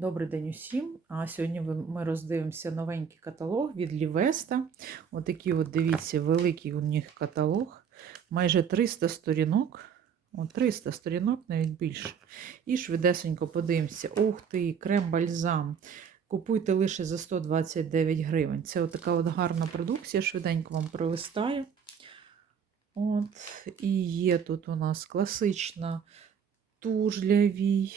Добрий день усім. А сьогодні ми роздивимося новенький каталог від Лівеста. Отакий, от дивіться, великий у них каталог. Майже 300 сторінок. О, 300 сторінок, навіть більше. І швидесенько подивимося. Ух ти, крем-бальзам. Купуйте лише за 129 гривень. Це отака от гарна продукція. Швиденько вам пролистаю. От, і є тут у нас класична туш для вій.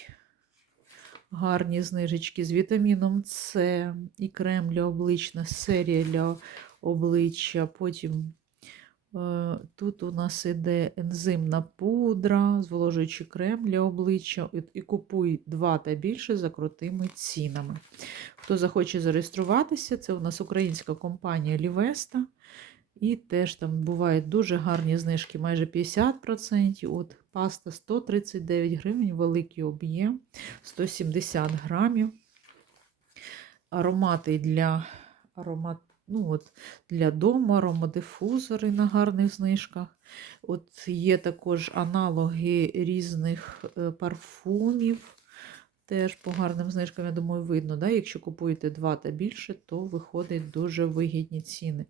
Гарні знижечки з вітаміном С і крем для обличчя, серія для обличчя. Потім е, тут у нас іде ензимна пудра, зволожуючий крем для обличчя. І, купуй два та більше за крутими цінами. Хто захоче зареєструватися, це у нас українська компанія Лівеста. І теж там бувають дуже гарні знижки, майже 50%. От паста 139 гривень, великий об'єм, 170 грамів. Аромати для аромат, ну от, для дому, аромадифузори на гарних знижках. От Є також аналоги різних е, парфумів. Теж по гарним знижкам, я думаю, видно. Да? Якщо купуєте два та більше, то виходить дуже вигідні ціни.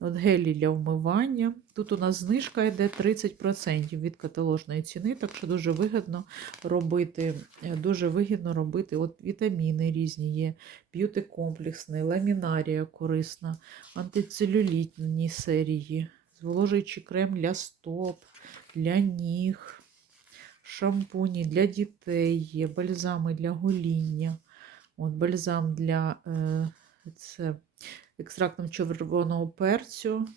От гелі для вмивання. Тут у нас знижка йде 30% від каталожної ціни, так що дуже вигідно робити, е, дуже вигідно робити от вітаміни різні є, б'юти комплексний, ламінарія корисна, антицелюлітні серії, зволожуючий крем для стоп, для ніг, шампуні для дітей є, бальзами для гоління. От Бальзам для е, це екстрактом червоного перцю,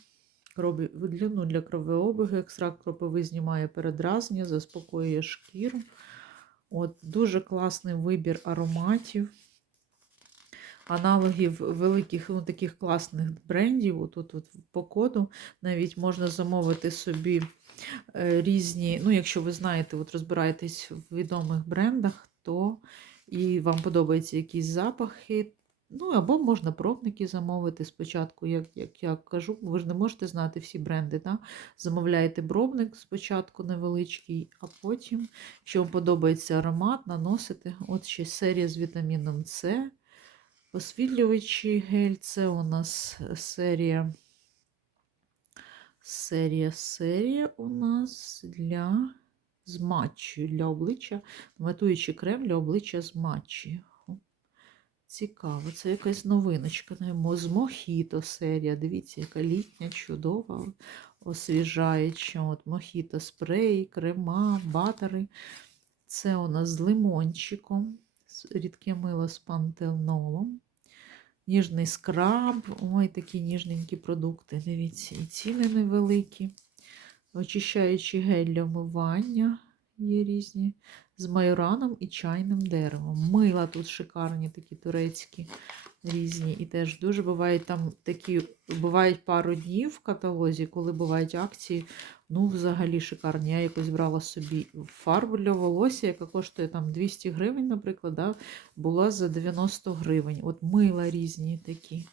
крові, ну, для кровообігу, екстракт кропиви знімає передразнення, заспокоює шкіру. От, Дуже класний вибір ароматів, аналогів великих, ну, таких класних брендів. Отут от по коду навіть можна замовити собі різні, ну, якщо ви знаєте, от розбираєтесь в відомих брендах, то і вам подобаються якісь запахи. Ну, або можна пробники замовити спочатку, як як я кажу, ви ж не можете знати всі бренди. Да? Замовляєте пробник спочатку невеличкий, а потім, якщо вам подобається аромат, наносите. От ще серія з вітаміном С. Освітлювачий гель, це у нас серія. Серія, серія у нас для з для обличчя, матуючий крем для обличчя з матчою. Цікаво, це якась новиночка. З Мохіто серія. Дивіться, яка літня, чудова, освіжаюча. От Мохіто спрей, крема, батари. Це у нас з лимончиком, рідке мило з пантенолом. Ніжний скраб. Ой, такі ніжненькі продукти. Дивіться, і ціни невеликі. Очищаючі гель для вмивання є різні з майораном і чайним деревом. Мила тут шикарні, такі турецькі різні. І теж дуже бувають там такі, бувають пару днів в каталозі, коли бувають акції. Ну, взагалі шикарні. Я якось брала собі фарбу для волосся, яка коштує там 200 гривень, наприклад, да, була за 90 гривень. От мила різні такі.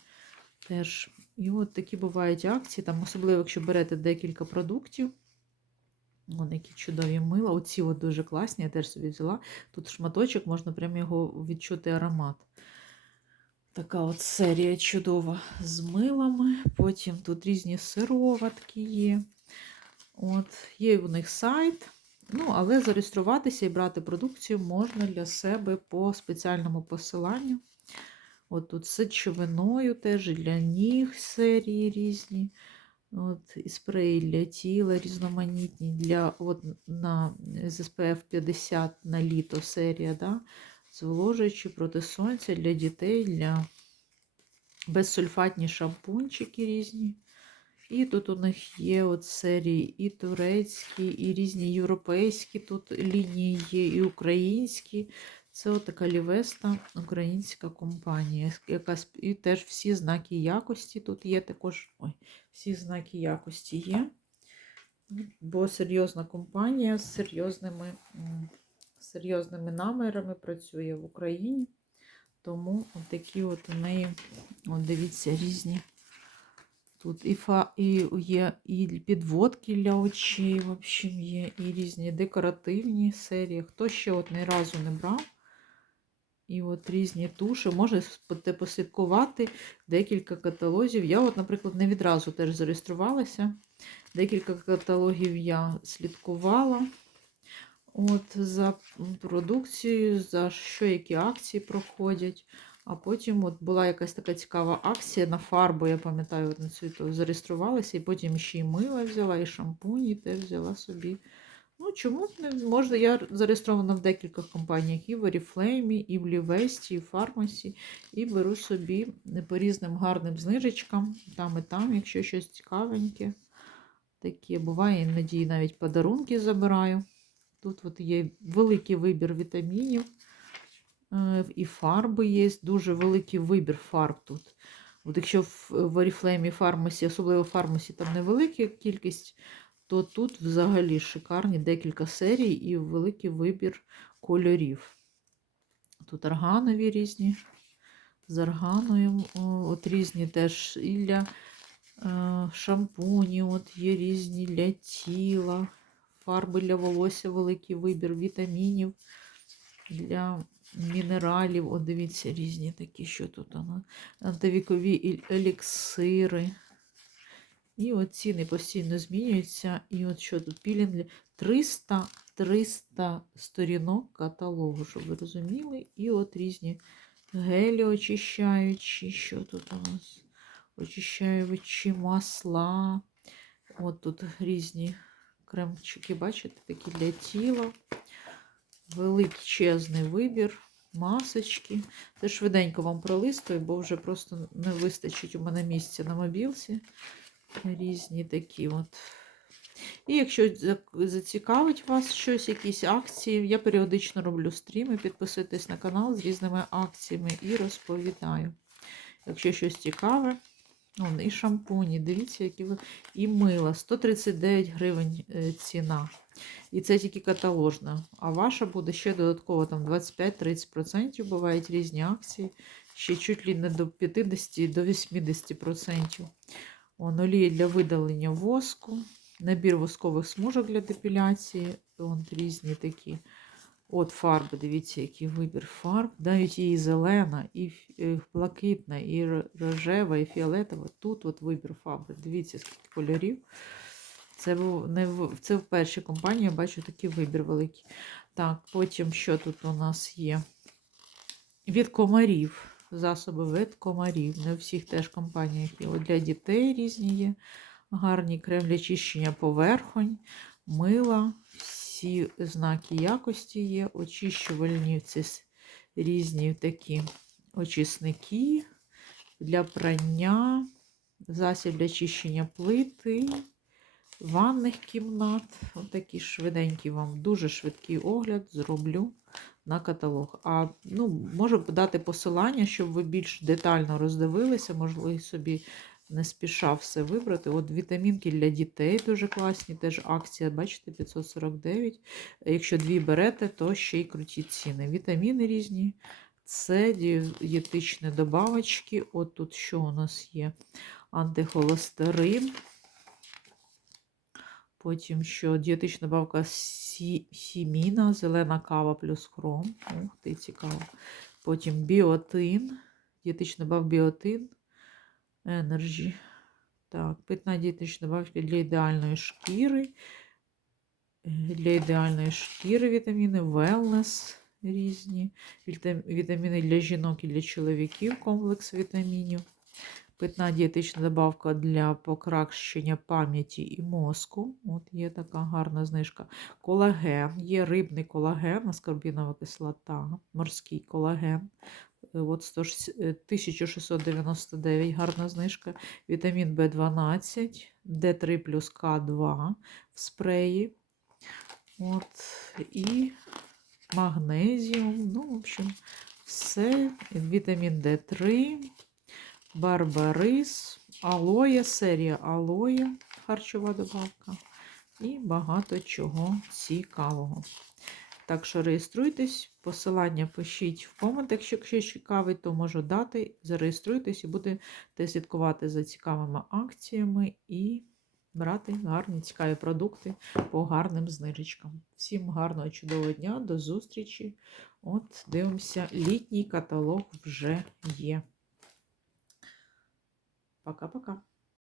Теж. І от такі бувають акції, там, особливо, якщо берете декілька продуктів. Вони які чудові мила. Оці от дуже класні, я теж собі взяла. Тут шматочок, можна прямо його відчути аромат. Така от серія чудова з милами. Потім тут різні сироватки є. От, Є у них сайт. Ну, але зареєструватися і брати продукцію можна для себе по спеціальному посиланню. От тут з сечовиною теж для ніг серії різні. От, І спреї для тіла різноманітні, для от, на з SPF 50 на літо серія, да? Зволожуючи проти сонця для дітей, для безсульфатні шампунчики різні. І тут у них є от серії і турецькі, і різні європейські тут лінії є, і українські. Це така лівеста українська компанія. яка І теж всі знаки якості тут є. Також ой, всі знаки якості є. Бо серйозна компанія з серйозними серйозними намірами працює в Україні. Тому такі от у неї, от дивіться, різні. Тут і фа, і є і підводки для очей, в общем, є, і різні декоративні серії. Хто ще от ні разу не брав, І от різні туші. Спо- послідкувати декілька каталогів. Я, от, наприклад, не відразу теж зареєструвалася. Декілька каталогів я слідкувала. От за продукцією, за що які акції проходять. А потім от була якась така цікава акція на фарбу, я пам'ятаю, на цю то зареєструвалася, і потім ще й мила взяла, і шампуні теж взяла собі. Ну, чому б не можна? Я зареєстрована в декількох компаніях, і в Oriflame, і в Лівесті, і в Фармасі, і беру собі по різним гарним знижечкам, там і там, якщо щось цікавеньке. Таке буває, іноді навіть подарунки забираю. Тут от є великий вибір вітамінів. Е, І фарби є, дуже великий вибір фарб тут. От якщо в Oriflame фармасі, особливо в фармасі, там невелика кількість, то тут взагалі шикарні декілька серій і великий вибір кольорів. Тут органові різні, з органою, от різні теж і для е, шампуні, от є різні для тіла, фарби для волосся, великий вибір вітамінів, для мінералів. От дивіться, різні такі, що тут воно, антивікові еліксири. І от ціни постійно змінюються. І от що тут пілінг 300, 300 сторінок каталогу, щоб ви розуміли. І от різні гелі очищаючі. Що тут у нас? Очищаючі масла. От тут різні кремчики, бачите, такі для тіла. Величезний вибір, масочки. Це швиденько вам пролистую, бо вже просто не вистачить у мене місця на мобілці. Різні такі от. І якщо зацікавить вас щось, якісь акції, я періодично роблю стріми, підписуйтесь на канал з різними акціями і розповідаю. Якщо щось цікаве, Вон, і шампуні, дивіться, які ви. І мила. 139 гривень е, ціна. І це тільки каталожна. А ваша буде ще додатково там 25-30%. Бувають різні акції. Ще чуть ли не до 50 до 80%. Вон, олії для видалення воску. Набір воскових смужок для депіляції. Вон різні такі. От фарби, дивіться, який вибір фарб. Навіть і зелена, і блакитна, і рожева, і фіолетова. Тут от вибір фарби. Дивіться, скільки кольорів. Це був не в це в першій компанії, я бачу такий вибір великий. Так, потім що тут у нас є? Від комарів. Засоби від комарів. Не у всіх теж компаніях є. От для дітей різні є. Гарні крем для чищення поверхонь, мила, всі знаки якості є. Очищувальні ці різні такі очисники для прання, засіб для чищення плити, ванних кімнат. Отакий швиденький вам, дуже швидкий огляд зроблю на каталог. А ну, можу дати посилання, щоб ви більш детально роздивилися, можливо, собі не спіша все вибрати. От вітамінки для дітей дуже класні, теж акція, бачите, 549. Якщо дві берете, то ще й круті ціни. Вітаміни різні. Це дієтичні добавочки. От тут що у нас є? Антихолестерин. Потім що дієтична добавка сі, сіміна, зелена кава плюс хром. Ух ти, цікаво. Потім біотин, дієтична добавка біотин, енерджі. Так, питна дієтична добавка для ідеальної шкіри. Е, Для ідеальної шкіри вітаміни, велнес різні, вітаміни для жінок і для чоловіків, комплекс вітамінів. Питна дієтична добавка для покращення пам'яті і мозку. От є така гарна знижка. Колаген, є рибний колаген, аскорбінова кислота, морський колаген. От 160 е, 1699, гарна знижка. Вітамін В12, Д3 плюс К2 в спреї. От, і магнезіум. Ну, в общем, все. Вітамін Д3, барбарис, алоє, серія алоє, харчова добавка. І багато чого цікавого. Так що реєструйтесь, посилання пишіть в комент, якщо щось цікавить, то можу дати. Зареєструйтесь і будете слідкувати за цікавими акціями і брати гарні, цікаві продукти по гарним знижечкам. Всім гарного чудового дня, до зустрічі. От, дивимося, літній каталог вже є. Пока-пока.